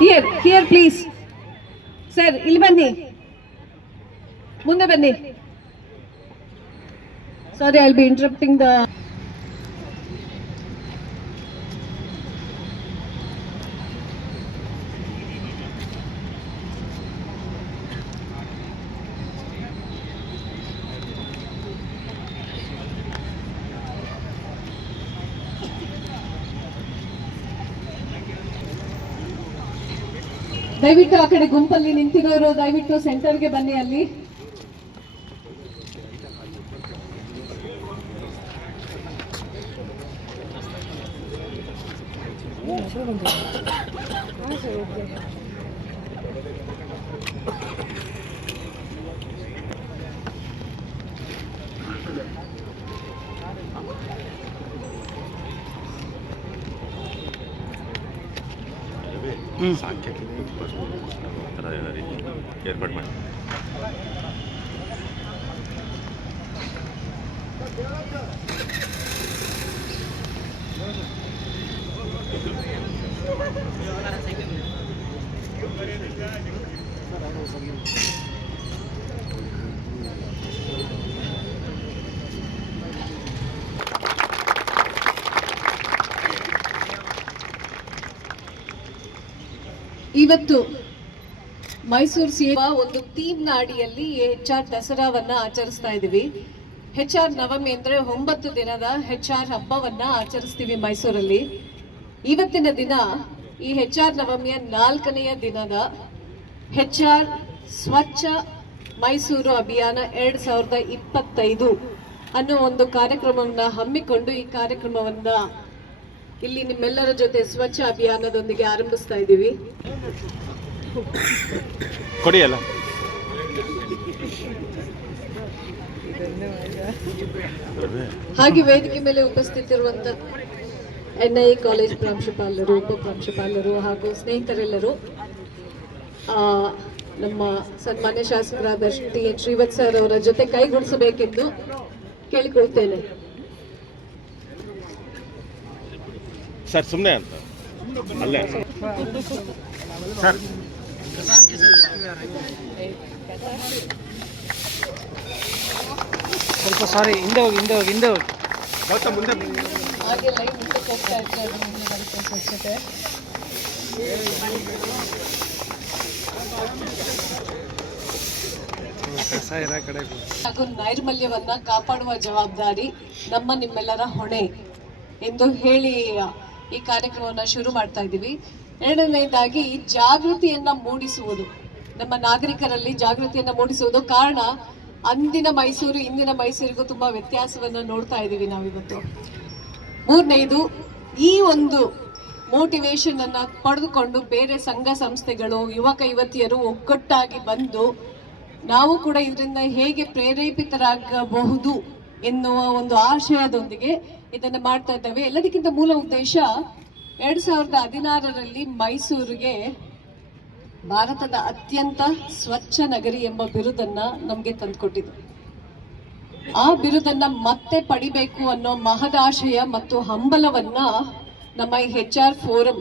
Here here please sir ಇಲ್ಲಿ ಬನ್ನಿ. ಮುಂದೆ ಬನ್ನಿ. Sorry I be interrupting the ದಯವಿಟ್ಟು ಆ ಕಡೆ ಗುಂಪಲ್ಲಿ ನಿಂತಿರೋರು ದಯವಿಟ್ಟು ಸೆಂಟರ್ಗೆ ಬನ್ನಿ ಅಲ್ಲಿ. ಸಾಂಖ್ಯಿಕ ಥರ ರೀತಿ ಏರ್ಪಾಡು ಮಾಡಿ. ಇವತ್ತು ಮೈಸೂರು ಸಿ ಒಂದು ಥೀಮ್ನ ಅಡಿಯಲ್ಲಿ ಎಚ್ ಆರ್ ದಸರಾವನ್ನ ಆಚರಿಸ್ತಾ ಇದ್ದೀವಿ. ಹೆಚ್ ಆರ್ ನವಮಿ ಅಂದರೆ ಒಂಬತ್ತು ದಿನದ ಹೆಚ್ ಆರ್ ಹಬ್ಬವನ್ನು ಆಚರಿಸ್ತೀವಿ ಮೈಸೂರಲ್ಲಿ. ಇವತ್ತಿನ ದಿನ ಈ ಹೆಚ್ ಆರ್ ನವಮಿಯ ನಾಲ್ಕನೆಯ ದಿನದ ಹೆಚ್ ಆರ್ ಸ್ವಚ್ಛ ಮೈಸೂರು ಅಭಿಯಾನ ಎರಡು ಸಾವಿರದ ಇಪ್ಪತ್ತೈದು ಅನ್ನೋ ಒಂದು ಕಾರ್ಯಕ್ರಮವನ್ನ ಹಮ್ಮಿಕೊಂಡು ಈ ಕಾರ್ಯಕ್ರಮವನ್ನ ಇಲ್ಲಿ ನಿಮ್ಮೆಲ್ಲರ ಜೊತೆ ಸ್ವಚ್ಛ ಅಭಿಯಾನದೊಂದಿಗೆ ಆರಂಭಿಸ್ತಾ ಇದ್ದೀವಿ. ಕೊಡಿಯಲ್ಲ? ಹಾಗೆ ವೇದಿಕೆ ಮೇಲೆ ಉಪಸ್ಥಿತಿರುವಂತ ಎನ್ ಐ ಕಾಲೇಜ್ ಪ್ರಾಂಶುಪಾಲರು ಉಪ ಪ್ರಾಂಶುಪಾಲರು ಹಾಗೂ ಸ್ನೇಹಿತರೆಲ್ಲರೂ ನಮ್ಮ ಸನ್ಮಾನ್ಯ ಶಾಸಕರಾದ ಟಿ ಎನ್ ಶ್ರೀವತ್ ಸರ್ ಅವರ ಜೊತೆ ಕೈಗೂಡಿಸಬೇಕೆಂದು ಕೇಳಿಕೊಳ್ತೇನೆ. ಸರ್ ಸುಮ್ಮನೆ ಅಂತ. ಅಲ್ಲೇ. ಸರ್. ಸ್ವಲ್ಪ ಸಾರಿ ಹಿಂದೆ ಹೋಗಿ ಹಿಂದೆ ಹೋಗಿ ಹಿಂದೆ ಹೋಗಿ. ಮತ್ತೆ ಮುಂದೆ ಹಾಗೆ ಲೈಟ್ ಮುಂದಕ್ಕೆ ಹೋಗ್ತಾ ಸ್ವಚ್ಛತೆ ಹಾಗೂ ನೈರ್ಮಲ್ಯವನ್ನ ಕಾಪಾಡುವ ಜವಾಬ್ದಾರಿ ನಮ್ಮ ನಿಮ್ಮೆಲ್ಲರ ಹೊಣೆ ಎಂದು ಹೇಳಿ ಈ ಕಾರ್ಯಕ್ರಮವನ್ನು ಶುರು ಮಾಡ್ತಾ ಇದ್ದೀವಿ. ಎರಡನೇದಾಗಿ ಜಾಗೃತಿಯನ್ನ ಮೂಡಿಸುವುದು. ನಮ್ಮ ನಾಗರಿಕರಲ್ಲಿ ಜಾಗೃತಿಯನ್ನ ಮೂಡಿಸುವುದು ಕಾರಣ ಅಂದಿನ ಮೈಸೂರು, ಇಂದಿನ ಮೈಸೂರಿಗೂ ತುಂಬಾ ವ್ಯತ್ಯಾಸವನ್ನ ನೋಡ್ತಾ ಇದ್ದೀವಿ ನಾವಿವತ್ತು. ಮೂರನೇದು, ಈ ಒಂದು ಮೋಟಿವೇಶನ್ ಪಡೆದುಕೊಂಡು ಬೇರೆ ಸಂಘ ಸಂಸ್ಥೆಗಳು ಯುವಕ ಯುವತಿಯರು ಒಗ್ಗಟ್ಟಾಗಿ ಬಂದು ನಾವು ಕೂಡ ಇದರಿಂದ ಹೇಗೆ ಪ್ರೇರೇಪಿತರಾಗಬಹುದು ಎನ್ನುವ ಒಂದು ಆಶಯದೊಂದಿಗೆ ಇದನ್ನ ಮಾಡ್ತಾ ಇದ್ದೇವೆ. ಎಲ್ಲದಕ್ಕಿಂತ ಮೂಲ ಉದ್ದೇಶ ಎರಡ್ ಸಾವಿರದ ಹದಿನಾರರಲ್ಲಿ ಮೈಸೂರಿಗೆ ಭಾರತದ ಅತ್ಯಂತ ಸ್ವಚ್ಛ ನಗರಿ ಎಂಬ ಬಿರುದನ್ನ ನಮಗೆ ತಂದುಕೊಟ್ಟಿದೆ ಆ ಬಿರುದನ್ನ ಮತ್ತೆ ಪಡಿಬೇಕು ಅನ್ನೋ ಮಹದಾಶಯ ಮತ್ತು ಹಂಬಲವನ್ನ ನಮ್ಮ ಈ ಹೆಚ್ ಆರ್ ಫೋರಂ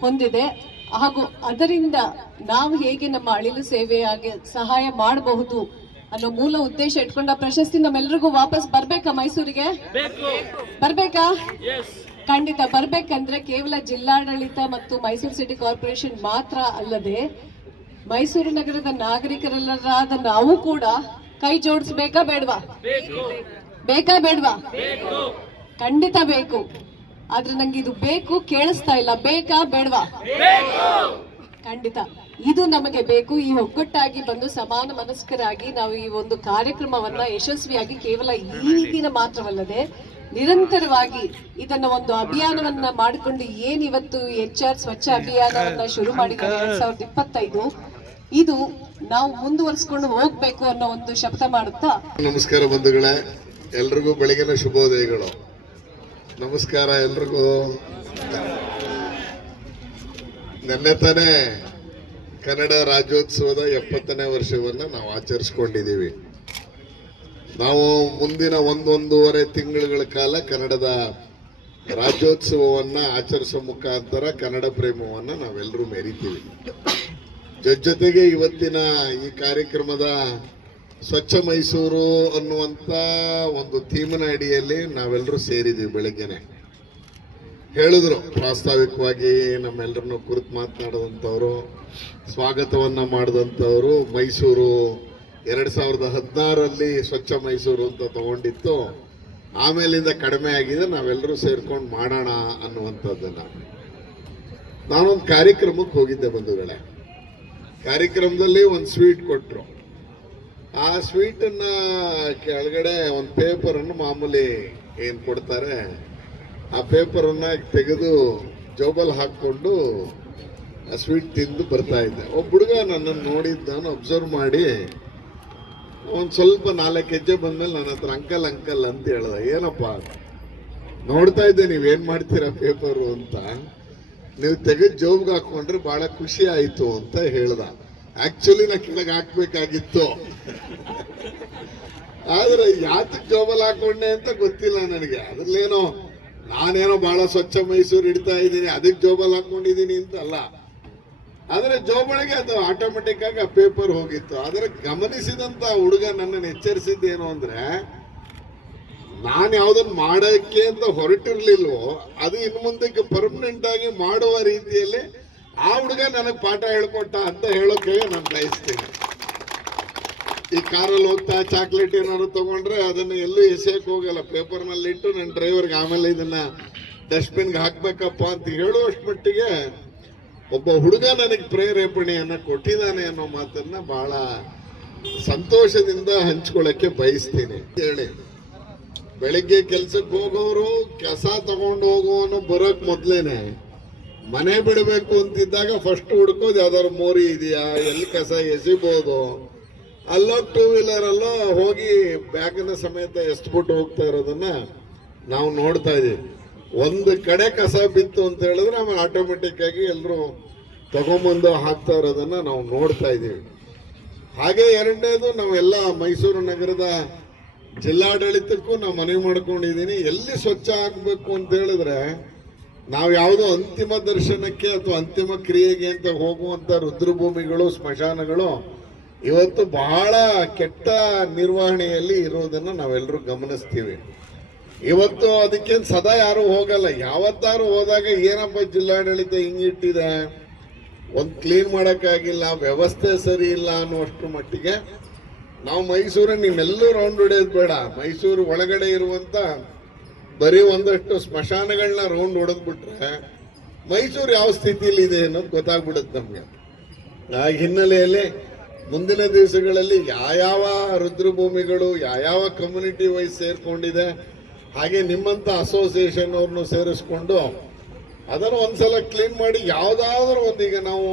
ಹೊಂದಿದೆ. ಹಾಗೂ ಅದರಿಂದ ನಾವು ಹೇಗೆ ನಮ್ಮ ಅಳಿಲು ಸೇವೆಯಾಗಿ ಸಹಾಯ ಮಾಡಬಹುದು ಅನ್ನೋ ಮೂಲ ಉದ್ದೇಶ ಇಟ್ಕೊಂಡ ಪ್ರಶಸ್ತಿ ನಮ್ಮೆಲ್ಲರಿಗೂ ವಾಪಸ್ ಬರ್ಬೇಕಾ ಮೈಸೂರಿಗೆ? ಬರ್ಬೇಕಾ. ಖಂಡಿತ ಬರ್ಬೇಕಂದ್ರೆ ಕೇವಲ ಜಿಲ್ಲಾಡಳಿತ ಮತ್ತು ಮೈಸೂರು ಸಿಟಿ ಕಾರ್ಪೊರೇಷನ್ ಮಾತ್ರ ಅಲ್ಲದೆ ಮೈಸೂರು ನಗರದ ನಾಗರಿಕರೆಲ್ಲರಾದ ನಾವು ಕೂಡ ಕೈ ಜೋಡಿಸ್ಬೇಕಾ ಬೇಡವಾ? ಬೇಕಾ. ಬೇಡವಾ? ಖಂಡಿತ ಬೇಕು. ಆದ್ರೆ ನಂಗೆ ಇದು ಬೇಕು ಕೇಳಿಸ್ತಾ ಇಲ್ಲ. ಬೇಕಾ ಬೇಡವಾ? ಖಂಡಿತ. ಇದು ನಮಗೆ ಬೇಕು. ಈ ಒಗ್ಗಟ್ಟಾಗಿ ಬಂದು ಸಮಾನ ಮನಸ್ಕರಾಗಿ ನಾವು ಈ ಒಂದು ಕಾರ್ಯಕ್ರಮವನ್ನ ಯಶಸ್ವಿಯಾಗಿ ಕೇವಲ ಈ ರೀತಿನ ಮಾತ್ರವಲ್ಲದೆ ನಿರಂತರವಾಗಿ ಇದನ್ನ ಒಂದು ಅಭಿಯಾನವನ್ನ ಮಾಡಿಕೊಂಡು ಏನ್ ಇವತ್ತು ಎಚ್ ಆರ್ ಸ್ವಚ್ಛ ಅಭಿಯಾನವನ್ನ ಶುರು ಮಾಡಿದ್ದಾರೆ ಎರಡ್ ಸಾವಿರದ ಇಪ್ಪತ್ತೈದು ಇದು ನಾವು ಮುಂದುವರಿಸಿಕೊಂಡು ಹೋಗ್ಬೇಕು ಅನ್ನೋ ಒಂದು ಶಬ್ದ ಮಾಡುತ್ತಾ? ನಮಸ್ಕಾರ ಬಂಧುಗಳೇ ಎಲ್ರಿಗೂ ಬೆಳಗಿನ ಶುಭೋದಯಗಳು. ನಮಸ್ಕಾರ ಎಲ್ರಿಗೂ. ನೆನ್ನೆ ತಾನೇ ಕನ್ನಡ ರಾಜ್ಯೋತ್ಸವದ ಎಪ್ಪತ್ತನೇ ವರ್ಷವನ್ನ ನಾವು ಆಚರಿಸ್ಕೊಂಡಿದ್ದೀವಿ. ನಾವು ಮುಂದಿನ ಒಂದೊಂದೂವರೆ ತಿಂಗಳುಗಳ ಕಾಲ ಕನ್ನಡದ ರಾಜ್ಯೋತ್ಸವವನ್ನ ಆಚರಿಸೋ ಮುಖಾಂತರ ಕನ್ನಡ ಪ್ರೇಮವನ್ನ ನಾವೆಲ್ಲರೂ ಮೆರಿತೀವಿ. ಜೊತೆ ಜೊತೆಗೆ ಇವತ್ತಿನ ಈ ಕಾರ್ಯಕ್ರಮದ ಸ್ವಚ್ಛ ಮೈಸೂರು ಅನ್ನುವಂಥ ಒಂದು ಥೀಮನ ಅಡಿಯಲ್ಲಿ ನಾವೆಲ್ಲರೂ ಸೇರಿದ್ದೀವಿ ಬೆಳಗ್ಗೆನೆ. ಹೇಳಿದ್ರು ಪ್ರಾಸ್ತಾವಿಕವಾಗಿ ನಮ್ಮೆಲ್ಲರನ್ನು ಕುರಿತು ಮಾತನಾಡಿದಂಥವ್ರು ಸ್ವಾಗತವನ್ನ ಮಾಡಿದಂಥವರು ಮೈಸೂರು ಎರಡು ಸಾವಿರದ ಹದಿನಾರಲ್ಲಿ ಸ್ವಚ್ಛ ಮೈಸೂರು ಅಂತ ತಗೊಂಡಿತ್ತು. ಆಮೇಲಿಂದ ಕಡಿಮೆ ಆಗಿದೆ, ನಾವೆಲ್ಲರೂ ಸೇರ್ಕೊಂಡು ಮಾಡೋಣ ಅನ್ನುವಂಥದ್ದನ್ನು. ನಾನೊಂದು ಕಾರ್ಯಕ್ರಮಕ್ಕೆ ಹೋಗಿದ್ದೆ ಬಂಧುಗಳೇ. ಕಾರ್ಯಕ್ರಮದಲ್ಲಿ ಒಂದು ಸ್ವೀಟ್ ಕೊಟ್ಟರು ಆ ಸ್ವೀಟನ್ನು ಕೆಳಗಡೆ ಒಂದು ಪೇಪರನ್ನು ಮಾಮೂಲಿ ಏನು ಕೊಡ್ತಾರೆ, ಆ ಪೇಪರನ್ನು ತೆಗೆದು ಜೋಬಲ್ ಹಾಕ್ಕೊಂಡು ಸ್ವೀಟ್ ತಿಂದು ಬರ್ತಾ ಇದ್ದೆ. ಒಬ್ಬ ಹುಡುಗ ನನ್ನನ್ನು ನೋಡಿದ್ದು ನಾನು ಅಬ್ಸರ್ವ್ ಮಾಡಿ ಒಂದು ಸ್ವಲ್ಪ ನಾಲ್ಕು ಹೆಜ್ಜೆ ಬಂದಮೇಲೆ ನನ್ನ ಹತ್ರ ಅಂಕಲ್ ಅಂಕಲ್ ಅಂತ ಹೇಳ್ದೆ. ಏನಪ್ಪ. ನೋಡ್ತಾ ಇದ್ದೆ, ನೀವೇನು ಮಾಡ್ತೀರಾ ಪೇಪರು ಅಂತ. ನೀವು ತೆಗೆದು ಜೋಬ್ಗೆ ಹಾಕೊಂಡ್ರೆ ಬಹಳ ಖುಷಿ ಆಯ್ತು ಅಂತ ಹೇಳ್ದ. ಆ್ಯಕ್ಚುಲಿ ನಾ ಕೆಳಗೆ ಹಾಕ್ಬೇಕಾಗಿತ್ತು. ಆದರೆ ಯಾತಕ್ಕೆ ಜೋಬಲ್ಲಿ ಹಾಕೊಂಡೆ ಅಂತ ಗೊತ್ತಿಲ್ಲ ನನಗೆ. ಅದ್ರಲ್ಲೇನೋ ನಾನೇನೋ ಬಹಳ ಸ್ವಚ್ಛ ಮೈಸೂರು ಇಡ್ತಾ ಇದ್ದೀನಿ ಅದಕ್ಕೆ ಜೋಬಲ್ಲಿ ಹಾಕೊಂಡಿದ್ದೀನಿ ಅಂತ ಅಲ್ಲ. ಆದ್ರೆ ಜೋಬಳಿಗೆ ಅದು ಆಟೋಮೆಟಿಕ್ ಆಗಿ ಆ ಪೇಪರ್ ಹೋಗಿತ್ತು. ಆದರೆ ಗಮನಿಸಿದಂತ ಹುಡುಗ ನನ್ನನ್ನು ಎಚ್ಚರಿಸಿದ್ದೇನು ಅಂದ್ರೆ, ನಾನು ಯಾವುದನ್ನು ಮಾಡಕ್ಕೆ ಅಂತ ಹೊರಟಿರ್ಲಿಲ್ವೋ, ಅದು ಇನ್ನು ಮುಂದಕ್ಕೆ ಪರ್ಮನೆಂಟ್ ಆಗಿ ಮಾಡುವ ರೀತಿಯಲ್ಲಿ ಆ ಹುಡುಗ ನನಗೆ ಪಾಠ ಹೇಳ್ಕೊಟ್ಟ ಅಂತ ಹೇಳೋಕೆ ನಾನು ಬಯಸ್ತೀನಿ. ಈ ಕಾರಲ್ಲಿ ಹೋಗ್ತಾ ಚಾಕ್ಲೇಟ್ ಏನಾದ್ರು ತಗೊಂಡ್ರೆ ಅದನ್ನ ಎಲ್ಲೂ ಎಸೆಯಕ್ಕೆ ಹೋಗಲ್ಲ. ಪೇಪರ್ನಲ್ಲಿ ಇಟ್ಟು ನನ್ನ ಡ್ರೈವರ್ಗೆ ಆಮೇಲೆ ಇದನ್ನ ಡಸ್ಟ್ಬಿನ್ಗೆ ಹಾಕ್ಬೇಕಪ್ಪ ಅಂತ ಹೇಳುವಷ್ಟು ಮಟ್ಟಿಗೆ ಒಬ್ಬ ಹುಡುಗ ನನಗೆ ಪ್ರೇರೇಪಣೆಯನ್ನ ಕೊಟ್ಟಿದ್ದಾನೆ ಅನ್ನೋ ಮಾತನ್ನ ಬಹಳ ಸಂತೋಷದಿಂದ ಹಂಚ್ಕೊಳ್ಳಕ್ಕೆ ಬಯಸ್ತೀನಿ. ಹೇಳಿ. ಬೆಳಿಗ್ಗೆ ಕೆಲ್ಸಕ್ಕೆ ಹೋಗೋರು ಕಸ ತಗೊಂಡು ಹೋಗೋನು ಬರೋಕ್ ಮೊದ್ಲೇನೆ. ಮನೆ ಬಿಡಬೇಕು ಅಂತಿದ್ದಾಗ ಫಸ್ಟ್ ಹುಡ್ಕೋದು ಯಾವ್ದಾದ್ರು ಮೋರಿ ಇದೆಯಾ? ಎಲ್ಲಿ ಕಸ ಎಸಿಬೋದು? ಅಲ್ಲೋ ಟೂ ವೀಲರ್ ಅಲ್ಲೋ ಹೋಗಿ ಬ್ಯಾಗಿನ ಸಮೇತ ಎಸ್ಬಿಟ್ಟು ಹೋಗ್ತಾ ಇರೋದನ್ನ ನಾವು ನೋಡ್ತಾ ಇದೀವಿ ಒಂದು ಕಡೆ ಕಸ ಬಿತ್ತು ಅಂತ ಹೇಳಿದ್ರೆ ಆಮೇಲೆ ಆಟೋಮೆಟಿಕ್ ಆಗಿ ಎಲ್ಲರೂ ತಗೊಂಬಂದು ಹಾಕ್ತಾ ಇರೋದನ್ನ ನಾವು ನೋಡ್ತಾ ಇದ್ದೀವಿ. ಹಾಗೆ ಎರಡನೇದು ನಾವೆಲ್ಲ ಮೈಸೂರು ನಗರದ ಜಿಲ್ಲಾಡಳಿತಕ್ಕೂ ನಾವು ಮನವಿ ಮಾಡ್ಕೊಂಡಿದ್ದೀನಿ ಎಲ್ಲಿ ಸ್ವಚ್ಛ ಆಗಬೇಕು ಅಂತ ಹೇಳಿದ್ರೆ ನಾವು ಯಾವುದೋ ಅಂತಿಮ ದರ್ಶನಕ್ಕೆ ಅಥವಾ ಅಂತಿಮ ಕ್ರಿಯೆಗೆ ಅಂತ ಹೋಗುವಂತ ರುದ್ರಭೂಮಿಗಳು, ಸ್ಮಶಾನಗಳು ಇವತ್ತು ಬಹಳ ಕೆಟ್ಟ ನಿರ್ವಹಣೆಯಲ್ಲಿ ಇರೋದನ್ನು ನಾವೆಲ್ಲರೂ ಗಮನಿಸ್ತೀವಿ. ಇವತ್ತು ಅದಕ್ಕೇನು ಸದಾ ಯಾರು ಹೋಗಲ್ಲ. ಯಾವತ್ತಾರು ಹೋದಾಗ ಏನಪ್ಪ ಜಿಲ್ಲಾಡಳಿತ ಹಿಂಗಿಟ್ಟಿದೆ? ಒಂದು ಕ್ಲೀನ್ ಮಾಡೋಕ್ಕಾಗಿಲ್ಲ, ವ್ಯವಸ್ಥೆ ಸರಿ ಇಲ್ಲ ಅನ್ನೋಷ್ಟು ಮಟ್ಟಿಗೆ ನಾವು ಮೈಸೂರನ್ನು ನೀವೆಲ್ಲೂ ರೌಂಡ್ ಹೊಡೆಯೋದು ಬೇಡ. ಮೈಸೂರು ಒಳಗಡೆ ಇರುವಂತ ಬರೀ ಒಂದಷ್ಟು ಸ್ಮಶಾನಗಳನ್ನ ರೌಂಡ್ ಹೊಡೆದ್ಬಿಟ್ರೆ ಮೈಸೂರು ಯಾವ ಸ್ಥಿತಿಯಲ್ಲಿ ಇದೆ ಅನ್ನೋದು ಗೊತ್ತಾಗ್ಬಿಡುತ್ತೆ ನಮಗೆ. ಆ ಹಿನ್ನೆಲೆಯಲ್ಲಿ ಮುಂದಿನ ದಿವಸಗಳಲ್ಲಿ ಯಾವ್ಯಾವ ರುದ್ರಭೂಮಿಗಳು ಯಾವ್ಯಾವ ಕಮ್ಯುನಿಟಿ ವೈಸ್ ಸೇರ್ಕೊಂಡಿದೆ ಹಾಗೆ ನಿಮ್ಮಂತ ಅಸೋಸಿಯೇಷನ್ ಅವ್ರನ್ನು ಸೇರಿಸ್ಕೊಂಡು ಅದನ್ನು ಒಂದ್ಸಲ ಕ್ಲೀನ್ ಮಾಡಿ ಯಾವುದಾದ್ರೂ ಒಂದೀಗ ನಾವು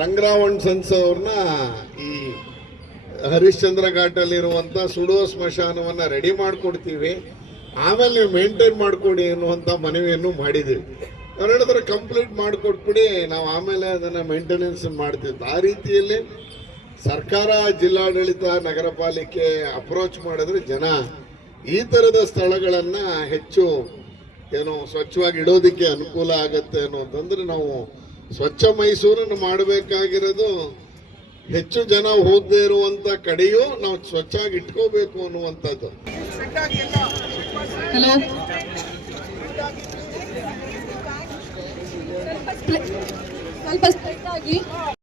ರಂಗರಾವಣ್ ಸನ್ಸ್ ಅವ್ರನ್ನ ಈ ಹರಿಶ್ಚಂದ್ರ ಘಾಟಲ್ಲಿರುವಂಥ ಸುಡುವ ಸ್ಮಶಾನವನ್ನು ರೆಡಿ ಮಾಡಿಕೊಡ್ತೀವಿ. ಆಮೇಲೆ ನೀವು ಮೇಂಟೈನ್ ಮಾಡಿಕೊಡಿ ಅನ್ನುವಂಥ ಮನವಿಯನ್ನು ಮಾಡಿದ್ದೀವಿ ಅವ್ರು ಹೇಳಿದ್ರೆ ಕಂಪ್ಲೀಟ್ ಮಾಡಿಕೊಟ್ಬಿಡಿ, ನಾವು ಆಮೇಲೆ ಅದನ್ನು ಮೇಂಟೆನೆನ್ಸ್ ಮಾಡ್ತೀವಿ. ಆ ರೀತಿಯಲ್ಲಿ ಸರ್ಕಾರ ಜಿಲ್ಲಾಡಳಿತ ನಗರ ಪಾಲಿಕೆ ಅಪ್ರೋಚ್ ಮಾಡಿದ್ರೆ ಜನ ಈ ಥರದ ಸ್ಥಳಗಳನ್ನು ಹೆಚ್ಚು ಏನು ಸ್ವಚ್ಛವಾಗಿ ಇಡೋದಕ್ಕೆ ಅನುಕೂಲ ಆಗತ್ತೆ ಅನ್ನೋದಂದ್ರೆ ನಾವು ಸ್ವಚ್ಛ ಮೈಸೂರನ್ನು ಮಾಡಬೇಕಾಗಿರೋದು ಹೆಚ್ಚು ಜನ ಹೋಗದೆ ಇರುವಂತ ಕಡೆಯೂ ನಾವು ಸ್ವಚ್ಛವಾಗಿ ಇಟ್ಕೋಬೇಕು ಅನ್ನುವಂಥದ್ದು. ಸ್ವಲ್ಪ